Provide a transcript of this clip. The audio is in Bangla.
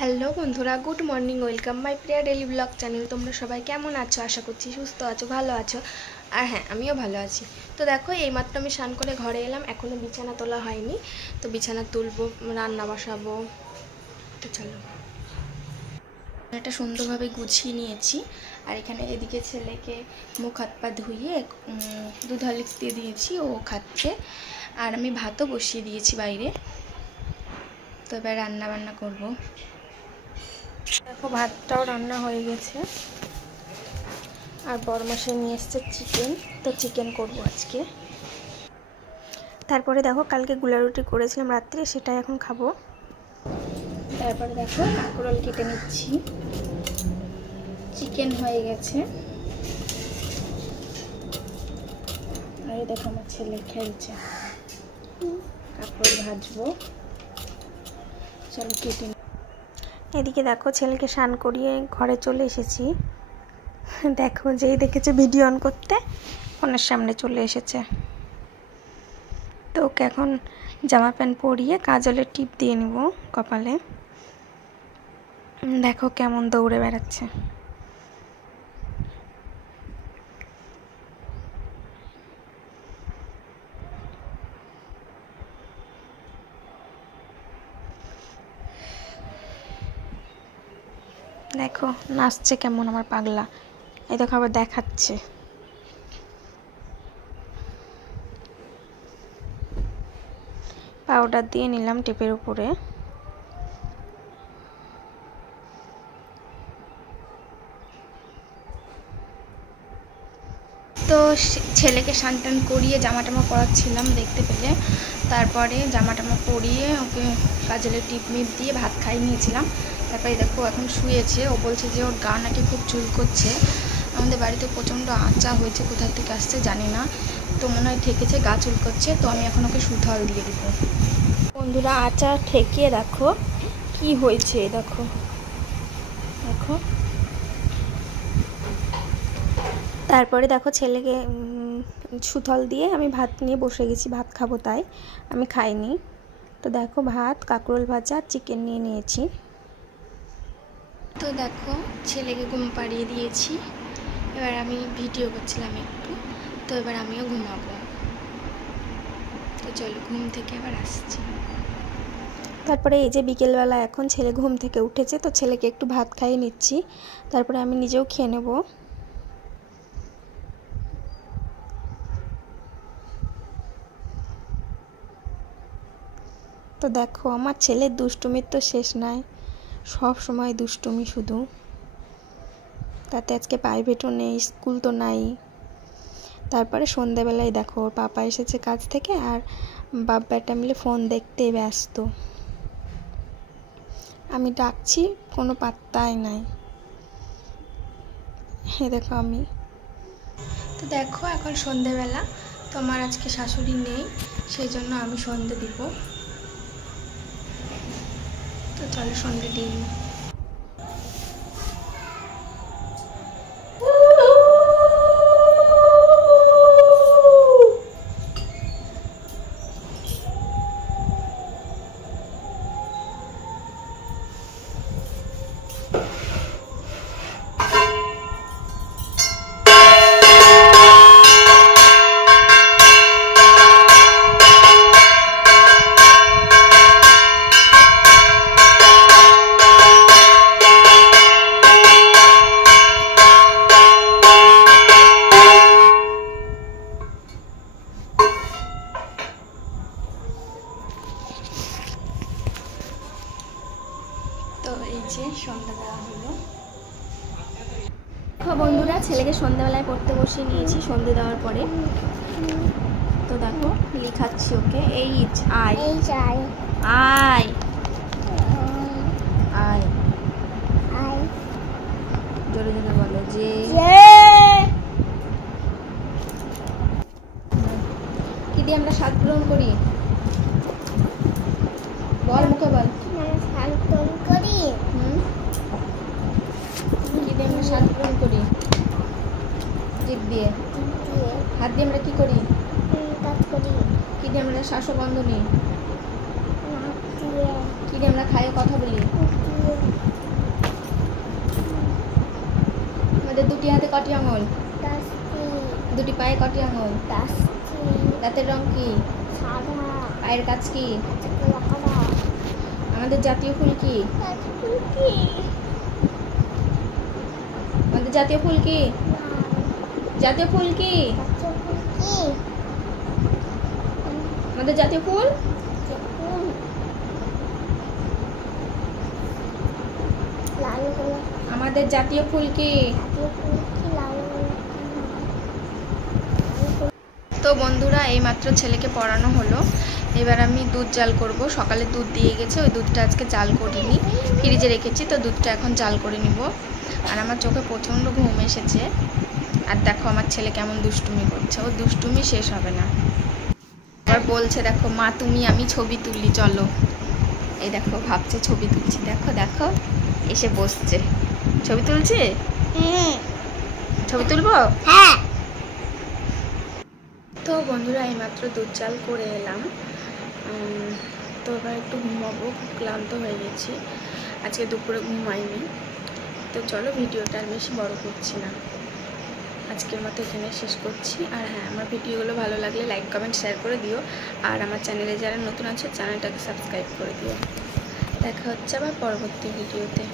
হ্যালো বন্ধুরা, good morning, welcome my Priya daily blog channel. তোমরা সবাই কেমন আছো? আশা করছি সুস্থ আছো, ভালো আছো। আর হ্যাঁ, আমিও ভালো আছি। তো দেখো, এইমাত্র আমি স্নান করে ঘরে এলাম, এখনও বিছানা তোলা হয়নি। তো বিছানা তুলবো, রান্না বসাবো। তো চলো, এটা সুন্দরভাবে গুছিয়ে নিয়েছি। আর এখানে এদিকে ছেলেকে মুখ হাত পা ধুইয়ে দুধ হরলিক্স দিয়ে দিয়েছি, ও খাচ্ছে। আর আমি ভাতও বসিয়ে দিয়েছি বাইরে। তো এবার রান্না বান্না করবো। দেখো, ভাতটাও রান্না হয়ে গেছে। আর বড়মশাই নিয়ে এসছে চিকেন, তো চিকেন করবো আজকে। তারপরে দেখো, কালকে গুলা রুটি করেছিলাম রাত্রে, সেটাই এখন খাবো। তারপরে দেখো, কাঁকরোল কেটে নিচ্ছি। চিকেন হয়ে গেছে। আর দেখো, আমার ছেলে খেলছে। কাঁকরোল ভাজবো, চলো কেটে। এদিকে দেখো, ছেলেকে স্নান করিয়ে ঘরে চলে এসেছি। দেখো, যেই দেখেছে ভিডিও অন করতে, ফোনের সামনে চলে এসেছে। তো ওকে এখন জামা প্যান্ট পরিয়ে কাজলের টিপ দিয়ে নিব কপালে। দেখো কেমন দৌড়ে বেড়াচ্ছে। দেখো নাচছে কেমন আমার পাগলা। এই দেখো, আবার দেখাচ্ছে। পাউডার দিয়ে নিলাম টেপের উপরে। তো ছেলেকে স্নান টান করিয়ে জামা টামা পরাচ্ছিলাম, দেখতে পেলে। তারপরে জামা টামা পরিয়ে ওকে কাজলের টিপ মিপ দিয়ে ভাত খাইয়ে নিয়েছিলাম। তারপরে দেখো, এখন শুয়েছে। ও বলছে যে ওর গা নাকি খুব চুল করছে। আমাদের বাড়িতে প্রচণ্ড আঁচা হয়েছে, কোথা থেকে আসছে জানি না। তো মনে হয় ঠেকেছে, গা চুল করছে। তো আমি এখন ওকে সুথল দিয়ে দিব। বন্ধুরা, আঁচা ঠেকিয়ে দেখো কি হয়েছে। দেখো দেখো। তারপরে দেখো, ছেলেকে সুথল দিয়ে আমি ভাত নিয়ে বসে গেছি, ভাত খাবো, তাই আমি খাইনি। তো দেখো, ভাত, কাঁকরোল ভাজা, চিকেন নিয়ে নিয়েছি। তো দেখো, ছেলেকে ঘুম পাড়িয়ে দিয়েছি। এবার আমি ভিডিও করছিলাম একটু। তো এবার আমিও ঘুমাবো। তো চলো, ঘুম থেকে এবার আসছি। তারপরে এই যে বিকেলবেলা এখন ছেলে ঘুম থেকে উঠেছে, তো ছেলেকে একটু ভাত খাইয়ে নিচ্ছি। তারপরে আমি নিজেও খেয়ে নেব। তো দেখো, আমার ছেলের দুষ্টুমির তো শেষ নাই, সব সময় দুষ্টুমি শুধু। তাতে আজকে প্রাইভেটও নেই, স্কুল তো নাই। তারপরে সন্ধ্যাবেলায় দেখো, ওর পাপা এসেছে কাজ থেকে, আর বাপ বেটা মিলে ফোন দেখতে ব্যস্ত। আমি ডাকছি, কোনো পাত্তাই নাই। হ্যাঁ দেখো আমি। তো দেখো, এখন সন্ধ্যেবেলা। তো আমার আজকে শাশুড়ি নেই, সেই জন্য আমি সন্ধে দিব। তো চলো, সন্ধে দিই। তো এই যে সন্ধ্যা দেওয়া হলো। বন্ধুরা, ছেলেকে সন্ধ্যাবেলায় পড়তে বসিয়ে নিয়েছি সন্ধ্যে দেওয়ার পরে। তো দেখো, লিখাচ্ছি okay. H I I I I, জোরে জোরে বলো। যে কি দিয়ে আমরা স্বাদ গ্রহণ করি? বল, মুখে বল। কি দিয়ে আমরা স্বাদ গ্রহণ করি? জিভ দিয়ে। হাত দিয়ে আমরা কি করি? কি দিয়ে আমরা শ্বাসবন্ধ নিই? কি দিয়ে আমরা খাইয়ে কথা বলি? দুটি হাতে কটি আঙুল? দুটি পায়ে কটি আঙুল? দাঁতের রং কি? পায়ের কাজ কি? আমাদের জাতীয় ফুল কি? আমাদের জাতীয় ফুল কি? জাতীয় ফুল কি? আমাদের জাতীয় ফুল আমাদের জাতীয় ফুল কি? তো বন্ধুরা এইমাত্র ছেলেকে পড়ানো হলো, এবার আমি দুধ জাল করব। সকালে দুধ দিয়ে গেছে, ওই দুধটা আজকে জাল করিনি, ফ্রিজে রেখেছি, তো দুধটা এখন জাল করে নিব। আর আমার চোখে প্রচণ্ড ঘুম এসেছে। আর দেখো আমার ছেলে কেমন দুষ্টুমি করছে, ও দুষ্টুমি শেষ হবে না। আবার বলছে দেখো মা তুমি আমি ছবি তুলি চলো। এই দেখো ভাবছে ছবি তুলছি, দেখো দেখো এসে বসছে। ছবি তুলছে? ছবি তুলবো? হ্যাঁ। তো বন্ধুরা এইমাত্র দুধ জাল করে এলাম, তো এবার একটু ঘুমাবো, খুব ক্লান্ত হয়ে গেছি, আজকে দুপুরে ঘুমাইনি। তো চলো ভিডিওটা আর বেশি বড় করছি না, আজকের মতো এখানে শেষ করছি। আর হ্যাঁ, আমার ভিডিওগুলো ভালো লাগলে লাইক কমেন্ট শেয়ার করে দিও, আর আমার চ্যানেলে যারা নতুন আছে চ্যানেলটাকে সাবস্ক্রাইব করে দিও। দেখা হচ্ছে আবার পরবর্তী ভিডিওতে।